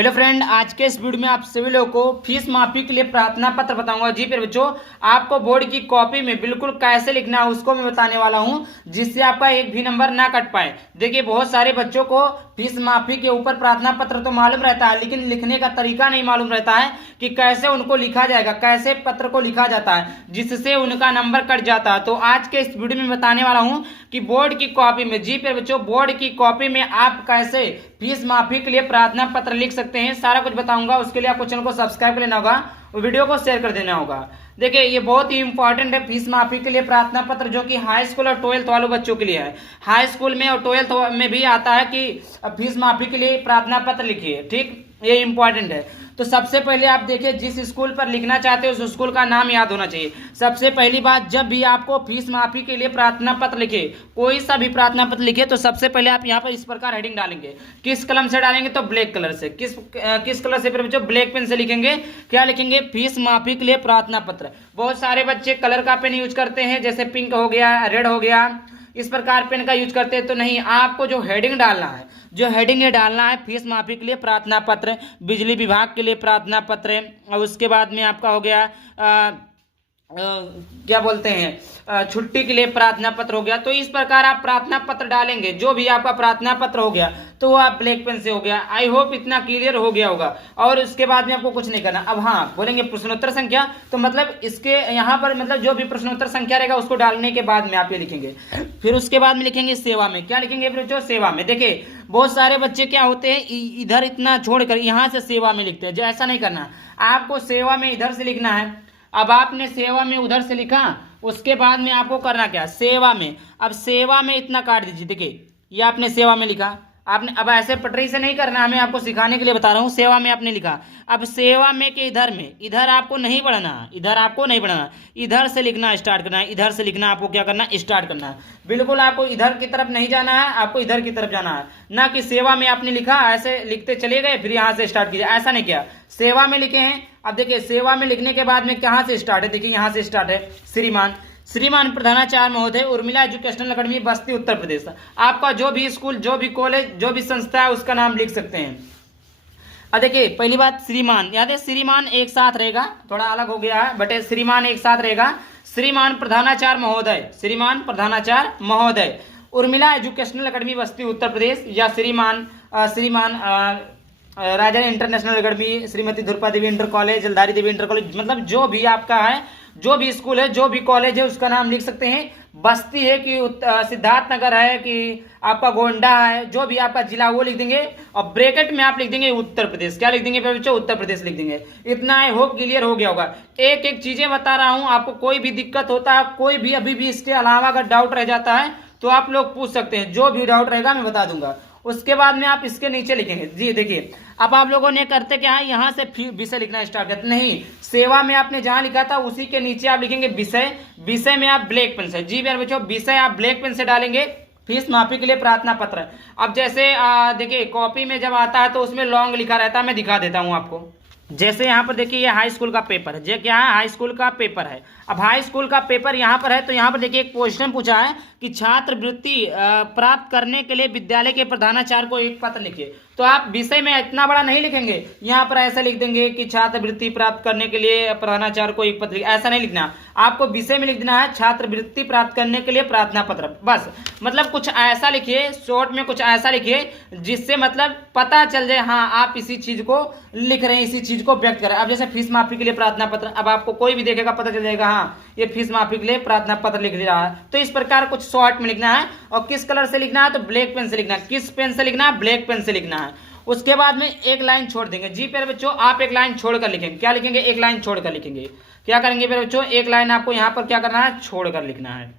Hello friend, आज के इस वीडियो में आप सभी लोगों को फीस माफी के लिए प्रार्थना पत्र बताऊंगा। जी फिर बच्चों, आपको बोर्ड की कॉपी में बिल्कुल कैसे लिखना है उसको मैं बताने वाला हूं, जिससे आपका एक भी नंबर ना कट पाए। देखिए, बहुत सारे बच्चों को फीस माफी के ऊपर प्रार्थना पत्र तो मालूम रहता है, लेकिन लिखने का तरीका नहीं मालूम रहता है कि कैसे उनको लिखा जाएगा, कैसे पत्र को लिखा जाता है जिससे उनका नंबर कट जाता है। तो आज के इस वीडियो में बताने वाला हूं कि बोर्ड की कॉपी में, जी फिर बच्चों, बोर्ड की कॉपी में आप कैसे फीस माफी के लिए प्रार्थना पत्र लिख सकते हैं, सारा कुछ बताऊंगा। उसके लिए आपको चैनल को सब्सक्राइब कर लेना होगा और वीडियो को शेयर कर देना होगा। देखिए, ये बहुत ही इंपॉर्टेंट है फीस माफी के लिए प्रार्थना पत्र, जो कि हाई स्कूल और ट्वेल्थ वालों बच्चों के लिए है। हाई स्कूल में और ट्वेल्थ में भी आता है कि फीस माफी के लिए प्रार्थना पत्र लिखिए। ठीक, ये इंपॉर्टेंट है। तो सबसे पहले आप देखिए, जिस स्कूल पर लिखना चाहते हो उस स्कूल का नाम याद होना चाहिए। सबसे पहली बात, जब भी आपको फीस माफी के लिए प्रार्थना पत्र लिखे, कोई सा भी प्रार्थना पत्र लिखे, तो सबसे पहले आप यहाँ पर इस प्रकार हेडिंग डालेंगे। किस कलम से डालेंगे? तो ब्लैक कलर से। किस कलर से? फिर बच्चों ब्लैक पेन से लिखेंगे। क्या लिखेंगे? फीस माफी के लिए प्रार्थना पत्र। बहुत सारे बच्चे कलर का पेन यूज करते हैं, जैसे पिंक हो गया, रेड हो गया, इस प्रकार पेन का यूज करते हैं। तो नहीं, आपको जो हेडिंग डालना है, जो हेडिंग ये डालना है, फीस माफी के लिए प्रार्थना पत्र, बिजली विभाग के लिए प्रार्थना पत्र, और उसके बाद में आपका हो गया क्या बोलते हैं, छुट्टी के लिए प्रार्थना पत्र हो गया। तो इस प्रकार आप प्रार्थना पत्र डालेंगे। जो भी आपका प्रार्थना पत्र हो गया तो वो आप ब्लैक पेन से हो गया। आई होप इतना क्लियर हो गया होगा। और उसके बाद में आपको कुछ नहीं करना। अब हाँ, बोलेंगे प्रश्नोत्तर संख्या, तो मतलब इसके यहाँ पर मतलब जो भी प्रश्नोत्तर संख्या रहेगा उसको डालने के बाद में आप ये लिखेंगे। फिर उसके बाद में लिखेंगे सेवा में। क्या लिखेंगे फिर जो? सेवा में। देखिए, बहुत सारे बच्चे क्या होते हैं, इधर इतना छोड़कर यहाँ से सेवा में लिखते हैं। जो ऐसा नहीं करना, आपको सेवा में इधर से लिखना है। अब आपने सेवा में उधर से लिखा, उसके बाद में आपको करना क्या? सेवा में। अब सेवा में इतना काट दीजिए। देखिए, ये आपने सेवा में लिखा, आपने अब ऐसे पटरी से नहीं करना, मैं आपको सिखाने के लिए बता रहा हूँ। सेवा में आपने लिखा, अब सेवा में के इधर में, इधर आपको नहीं पढ़ना, इधर आपको नहीं पढ़ना, इधर से लिखना स्टार्ट करना है। इधर से लिखना आपको क्या करना? स्टार्ट करना है। बिल्कुल आपको इधर की तरफ नहीं जाना है, आपको इधर की तरफ जाना है। ना कि सेवा में आपने लिखा ऐसे लिखते चले गए फिर यहाँ से स्टार्ट कीजिए, ऐसा नहीं किया। सेवा में लिखे हैं। अब देखिए, सेवा में लिखने के बाद में कहाँ से स्टार्ट है? देखिए, यहाँ से स्टार्ट है। श्रीमान प्रधानाचार्य महोदय, उर्मिला एजुकेशनल अकेडमी, बस्ती, उत्तर प्रदेश। आपका जो भी स्कूल, जो भी कॉलेज, जो भी संस्था है, उसका नाम लिख सकते हैं। अब देखिए, पहली बात, श्रीमान याद है, श्रीमान एक साथ रहेगा, थोड़ा अलग हो गया है बट श्रीमान एक साथ रहेगा। श्रीमान प्रधानाचार्य महोदय, श्रीमान प्रधानाचार्य महोदय, उर्मिला एजुकेशनल अकेडमी, बस्ती, उत्तर प्रदेश, या श्रीमान राजा इंटरनेशनल अकेडमी, श्रीमती धुरपा देवी इंटर कॉलेज, जलधारी देवी इंटर कॉलेज, मतलब जो भी आपका है, जो भी स्कूल है, जो भी कॉलेज है, उसका नाम लिख सकते हैं। बस्ती है कि सिद्धार्थ नगर है कि आपका गोंडा है, जो भी आपका जिला वो लिख देंगे। और ब्रैकेट में आप लिख देंगे उत्तर प्रदेश। क्या लिख देंगे बच्चों? उत्तर प्रदेश लिख देंगे। इतना है, होप क्लियर हो गया होगा। एक एक चीजें बता रहा हूं आपको। कोई भी दिक्कत होता है, कोई भी अभी भी इसके अलावा अगर डाउट रह जाता है तो आप लोग पूछ सकते हैं। जो भी डाउट रहेगा मैं बता दूंगा। उसके बाद में आप इसके नीचे लिखेंगे। जी देखिए, अब आप लोगों ने करते क्या है, यहाँ से विषय लिखना स्टार्ट करते नहीं। सेवा में आपने जहां लिखा था उसी के नीचे आप लिखेंगे विषय। विषय में आप ब्लैक पेन से, जी बच्चों, विषय आप ब्लैक पेन से डालेंगे। फीस माफी के लिए प्रार्थना पत्र। अब जैसे देखिए, कॉपी में जब आता है तो उसमें लॉन्ग लिखा रहता है, मैं दिखा देता हूँ आपको। जैसे यहाँ पर देखिए, ये हाई स्कूल का पेपर है। ये क्या है? हाई स्कूल का पेपर है। अब हाई स्कूल का पेपर यहाँ पर है, तो यहाँ पर देखिए एक क्वेश्चन पूछा है कि छात्रवृत्ति प्राप्त करने के लिए विद्यालय के प्रधानाचार्य को एक पत्र लिखिए। तो आप विषय में इतना बड़ा नहीं लिखेंगे, यहाँ पर ऐसा लिख देंगे कि छात्रवृत्ति प्राप्त करने के लिए प्रधानाचार्य को एक पत्र, ऐसा नहीं लिखना। आपको विषय में लिख देना है छात्रवृत्ति प्राप्त करने के लिए प्रार्थना पत्र, बस। मतलब कुछ ऐसा लिखिए, शॉर्ट में कुछ ऐसा लिखिए जिससे मतलब पता चल जाए, हाँ आप इसी चीज को लिख रहे हैं, इसी चीज को व्यक्त करें। अब जैसे फीस माफी के लिए प्रार्थना पत्र, अब आपको कोई भी देखेगा पता चल जाएगा, हाँ ये फीस माफी के लिए प्रार्थना पत्र लिख रहा है। तो इस प्रकार कुछ शॉर्ट में लिखना है। और किस कलर से लिखना है? तो ब्लैक पेन से लिखना है। किस पेन से लिखना है? ब्लैक पेन से लिखना है। उसके बाद में एक लाइन छोड़ देंगे। जी प्यारे बच्चों, आप एक लाइन छोड़कर लिखेंगे। क्या लिखेंगे? एक लाइन छोड़कर लिखेंगे। क्या करेंगे प्यारे बच्चों? एक लाइन आपको यहाँ पर क्या करना है? छोड़कर लिखना है।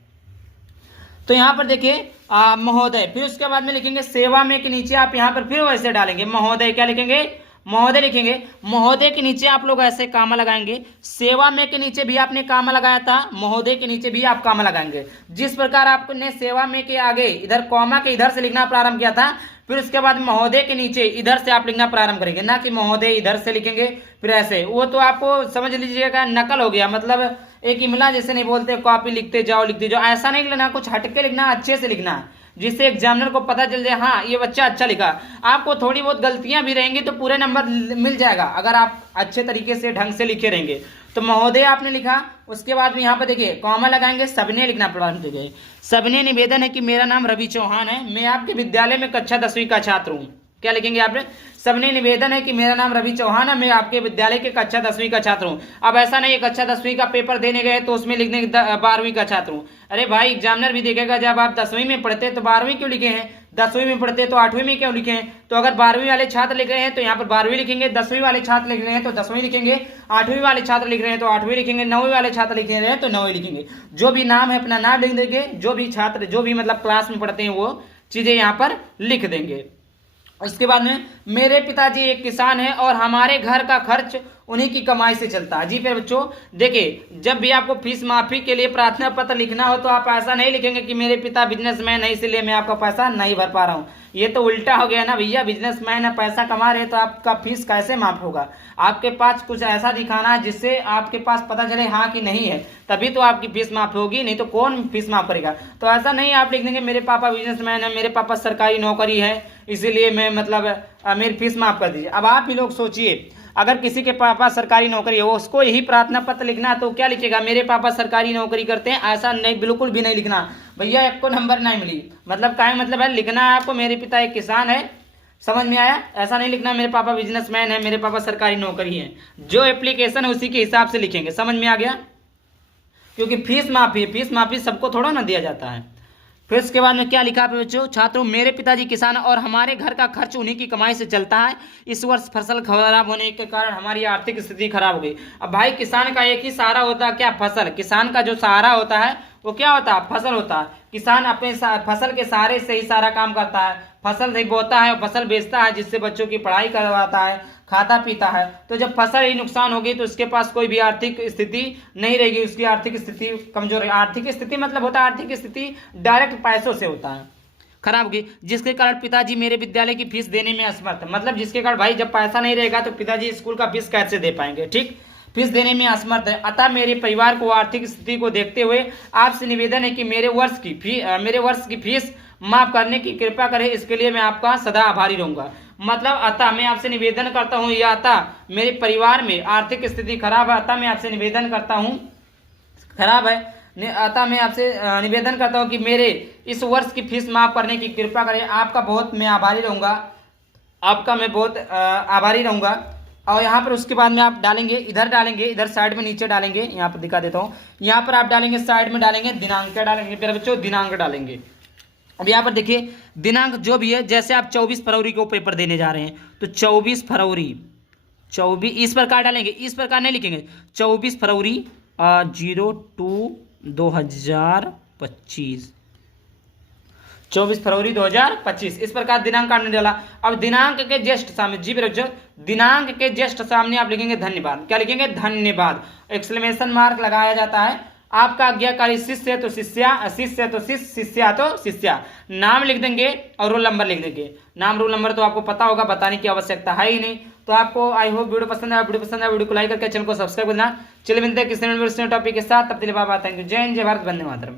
तो यहाँ पर देखिए महोदय, फिर उसके बाद में लिखेंगे सेवा में के नीचे आप यहाँ पर फिर वैसे डालेंगे महोदय। क्या लिखेंगे? महोदय लिखेंगे। महोदय के नीचे आप लोग ऐसे कामा लगाएंगे। सेवा में के नीचे भी आपने कामा लगाया था, महोदय के नीचे भी आप कामा लगाएंगे। जिस प्रकार आपने सेवा में के आगे इधर कॉमा के इधर से लिखना प्रारंभ किया था, फिर उसके बाद महोदय के नीचे इधर से आप लिखना प्रारंभ करेंगे, ना कि महोदय इधर से लिखेंगे फिर ऐसे। वो तो आपको समझ लीजिएगा नकल हो गया, मतलब एक इमला जैसे नहीं बोलते, कॉपी लिखते जाओ, ऐसा नहीं लिखना, कुछ हटके लिखना, अच्छे से लिखना है। जिससे एग्जामिनर को पता चल जाए हाँ ये बच्चा अच्छा लिखा। आपको थोड़ी बहुत गलतियां भी रहेंगी तो पूरे नंबर मिल जाएगा अगर आप अच्छे तरीके से ढंग से लिखे रहेंगे। तो महोदय आपने लिखा, उसके बाद में यहाँ पर देखिए कॉमा लगाएंगे, सबने लिखना पड़ा। देखिए सबने निवेदन है कि मेरा नाम रवि चौहान है, मैं आपके विद्यालय में कक्षा 10वीं का छात्र हूँ। क्या लिखेंगे आपने? सबने निवेदन है कि मेरा नाम रवि चौहान है, मैं आपके विद्यालय के कक्षा 10वीं का छात्र हूँ। अब ऐसा नहीं कक्षा 10वीं का पेपर देने गए तो उसमें लिखने 12वीं का छात्र हूँ। अरे भाई एग्जामिनर भी देखेगा जब आप 10वीं में पढ़ते तो 12वीं क्यों लिखे हैं, 10वीं में पढ़ते तो 8वीं में क्यों लिखे हैं। तो अगर 12वीं वाले छात्र लिख रहे हैं तो यहाँ पर 12वीं लिखेंगे, 10वीं वाले छात्र लिख रहे हैं तो 10वीं लिखेंगे, 8वीं वाले छात्र लिख रहे हैं तो 8वीं लिखेंगे, 9वीं वाले छात्र लिख रहे हैं तो 9वीं लिखेंगे। जो भी नाम है अपना नाम लिख देंगे, जो भी छात्र जो भी मतलब क्लास में पढ़ते हैं वो चीजें यहाँ पर लिख देंगे। उसके बाद में मेरे पिताजी एक किसान हैं और हमारे घर का खर्च उन्हीं की कमाई से चलता है। जी फिर बच्चों देखिए, जब भी आपको फीस माफी के लिए प्रार्थना पत्र लिखना हो तो आप ऐसा नहीं लिखेंगे कि मेरे पिता बिजनेसमैन है इसलिए मैं आपका पैसा नहीं भर पा रहा हूँ। ये तो उल्टा हो गया ना भैया, बिजनेसमैन है पैसा कमा रहे तो आपका फीस कैसे माफ होगा। आपके पास कुछ ऐसा दिखाना है जिससे आपके पास पता चले हाँ कि नहीं है, तभी तो आपकी फीस माफ होगी, नहीं तो कौन फीस माफ करेगा। तो ऐसा नहीं आप लिख देंगे मेरे पापा बिजनेसमैन है, मेरे पापा सरकारी नौकरी है इसीलिए मैं मतलब मेरी फीस माफ कर दीजिए। अब आप ही लोग सोचिए, अगर किसी के पापा सरकारी नौकरी है उसको यही प्रार्थना पत्र लिखना तो क्या लिखेगा, मेरे पापा सरकारी नौकरी करते हैं। ऐसा नहीं, बिल्कुल भी नहीं लिखना भैया, एक को नंबर नहीं मिली। मतलब क्या मतलब है, लिखना है आपको मेरे पिता एक किसान है, समझ में आया। ऐसा नहीं लिखना मेरे पापा बिजनेसमैन है, मेरे पापा सरकारी नौकरी है। जो एप्लीकेशन है उसी के हिसाब से लिखेंगे, समझ में आ गया। क्योंकि फीस माफी सबको थोड़ा ना दिया जाता है। फिर इसके बाद में क्या लिखा है बच्चों, छात्रों मेरे पिताजी किसान और हमारे घर का खर्च उन्हीं की कमाई से चलता है। इस वर्ष फसल खराब होने के कारण हमारी आर्थिक स्थिति खराब हो गई। अब भाई किसान का एक ही सहारा होता है क्या, फसल। किसान का जो सहारा होता है वो क्या होता है, फसल होता है। किसान अपने फसल के सहारे से ही सारा काम करता है, फसल से बोता है, फसल बेचता है जिससे बच्चों की पढ़ाई करवाता है, खाता पीता है। तो जब फसल ही नुकसान होगी तो उसके पास कोई भी आर्थिक स्थिति नहीं रहेगी, उसकी आर्थिक स्थिति कमजोर है। आर्थिक स्थिति मतलब होता है, आर्थिक स्थिति डायरेक्ट पैसों से होता है, खराब होगी, जिसके कारण पिताजी मेरे विद्यालय की फीस देने में असमर्थ। मतलब जिसके कारण भाई जब पैसा नहीं रहेगा तो पिताजी स्कूल का फीस कैसे दे पाएंगे, ठीक, फीस देने में असमर्थ है। अतः मेरे परिवार को आर्थिक स्थिति को देखते हुए आपसे निवेदन है कि मेरे वर्ष की फीस माफ करने की कृपा करें, इसके लिए मैं आपका सदा आभारी रहूंगा। मतलब अतः मैं आपसे निवेदन करता हूं, या अतः मेरे परिवार में आर्थिक स्थिति खराब है, अतः मैं आपसे निवेदन करता हूं, खराब है, अतः मैं आपसे निवेदन करता हूं कि मेरे इस वर्ष की फीस माफ करने की कृपा करें। आपका बहुत मैं आभारी रहूंगा, आपका मैं बहुत आभारी रहूंगा। और यहाँ पर उसके बाद में आप डालेंगे, इधर डालेंगे, इधर साइड में नीचे डालेंगे, यहाँ पर दिखा देता हूँ। यहाँ पर आप डालेंगे साइड में डालेंगे दिनांक, क्या डालेंगे मेरे बच्चों, दिनांक डालेंगे। अब यहाँ पर देखिए दिनांक जो भी है, जैसे आप 24 फरवरी को पेपर देने जा रहे हैं तो 24 फरवरी 24 इस प्रकार डालेंगे, इस प्रकार नहीं लिखेंगे 24 फरवरी 02/2025 24 फरवरी 2025 इस प्रकार दिनांक आपने डाला। अब दिनांक के जस्ट सामने, जी बच्चों, दिनांक के जस्ट सामने आप लिखेंगे धन्यवाद। क्या लिखेंगे, धन्यवाद, एक्सक्लेमेशन मार्क लगाया जाता है। आपका आज्ञाकारी शिष्य तो शिष्या, शिष्य तो शिष्या तो शिष्या, नाम लिख देंगे और रोल नंबर लिख देंगे। नाम रोल नंबर तो आपको पता होगा, बताने की आवश्यकता है ही नहीं। तो आपको आई होप वीडियो पसंद आया, वीडियो को लाइक करके चैनल को सब्सक्राइब करना। चलिए मिलते हैं किसी टॉपिक के साथ, तब तक के लिए बाय बाय, थैंक यू, जय हिंद, जय भारत, वंदे मातरम।